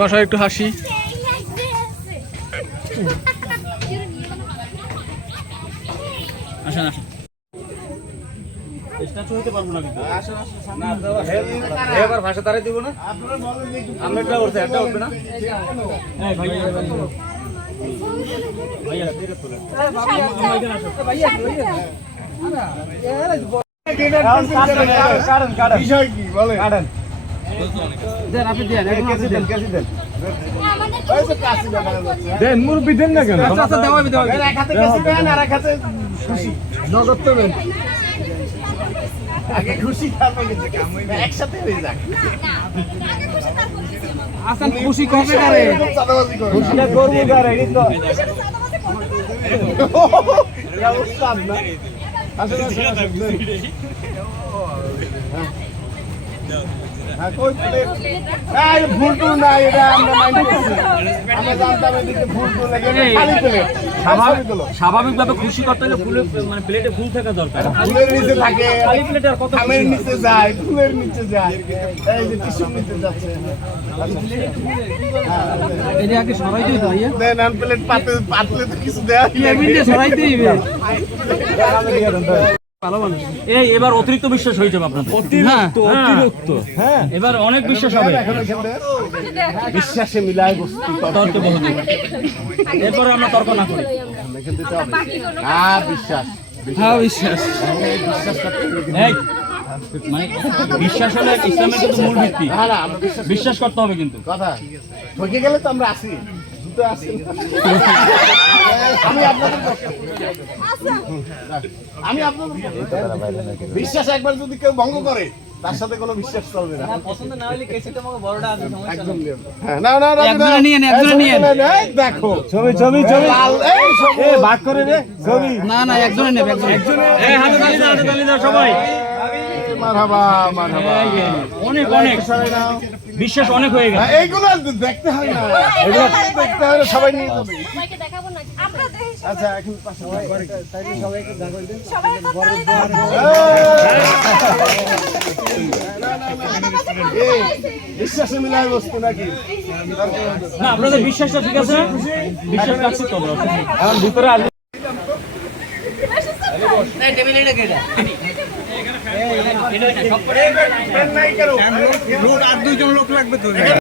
বাসায় একটু হাসি। আসেন আসেন। স্ট্যাচু হইতে পারবো না কিন্তু। আসেন আসেন। না এবার ভাষা তারে দিব না। আপনারা বলেন যে আমরা এটা করতে এটা হবে না। হ্যাঁ ভাই ভাইয়া ধীরে তোলে। ভাইয়া আসো। ভাইয়া কারণ বিষয় কি বলেন? কারণ দেন আপনি দেন কেসি দেন দেন মুরব্বি দেন না কেন? আচ্ছা দেওয়া এক হাতে কেসি দেন আর এক হাতে খুশি নগদ তো দেন। আগে খুশি তারপর কিছু কাম হইবে একসাথে হয়ে যাক। আসান খুশি কবে করে? খুশিটা করব করে এই তো এটা উস্তাদ না। আসলে হ্যাঁ কই প্লেট এই ভুল টুল না এটা আমরা মাইন্ড করছি। আমরা জানতাম এদিকে ভুল টুল লাগে খালি প্লেট। স্বাভাবিকভাবে খুশি করতে হলে ফুলের মানে প্লেটে ফুল থাকা দরকার। ফুলের নিচে থাকে খালি প্লেটে আর কত খামের নিচে যায় ফুলের নিচে যায় এই যে টিস্যু নিচে যাচ্ছে। এটা আগে সরাই দিই ভাইয়া দেন আন প্লেট পাতলে তো কিছু দেয়া এমনিতে সরাই দিইবে। ভালো মানুষ এই এবার অতিরিক্ত বিশ্বাস হয়ে যাবে আপনাদের। অতিরিক্ত হ্যাঁ এবার অনেক বিশ্বাস হবে। বিশ্বাসে মিলায় বস্তু তর্ক বহুত। এরপরে আমরা তর্ক না করি। হ্যাঁ বিশ্বাস হ্যাঁ বিশ্বাস এই মানে বিশ্বাস হলে ইসলামের কিন্তু মূল ভিত্তি। বিশ্বাস করতে হবে কিন্তু কথা ঠকে গেলে তো আমরা আসি জুতো আসি। আমি আপনাদের বিশ্বাস একবার যদি কেউ ভঙ্গ করে তার সাথে কোনো বিশ্বাস চলবে না। পছন্দ না হলে কেসিটা আমাকে বড়টা আছে সমস্যা একদম হ্যাঁ না না একজনে নিয়েন দেখো ছবি ছবি ছবি এই ভাগ করে রে ছবি না না একজনে নেবে একজনে এই হাতে তালি দাও সবাই। মারহাবা মারহাবা অনেক অনেক বিশ্বাস অনেক হয়ে গেছে। এইগুলো দেখতে হয় না এগুলো দেখতে হয় সবাই নিয়ে যাবে। সবাইকে দেখাবো না আমরা দেখি। আচ্ছা এখন পাশে তাইলে সবাইকে দাঁড়াই দেন সবাইকে তালি দাও। এই বিশ্বাসে মিলায় বস্তু নাকি না আপনাদের বিশ্বাসটা ঠিক আছে বিশ্বাস আছে তো আমরা এখন ভিতরে আসবে এই টেবিলে রেখে দাও। আর দুইজন লোক লাগবে তো লাগবে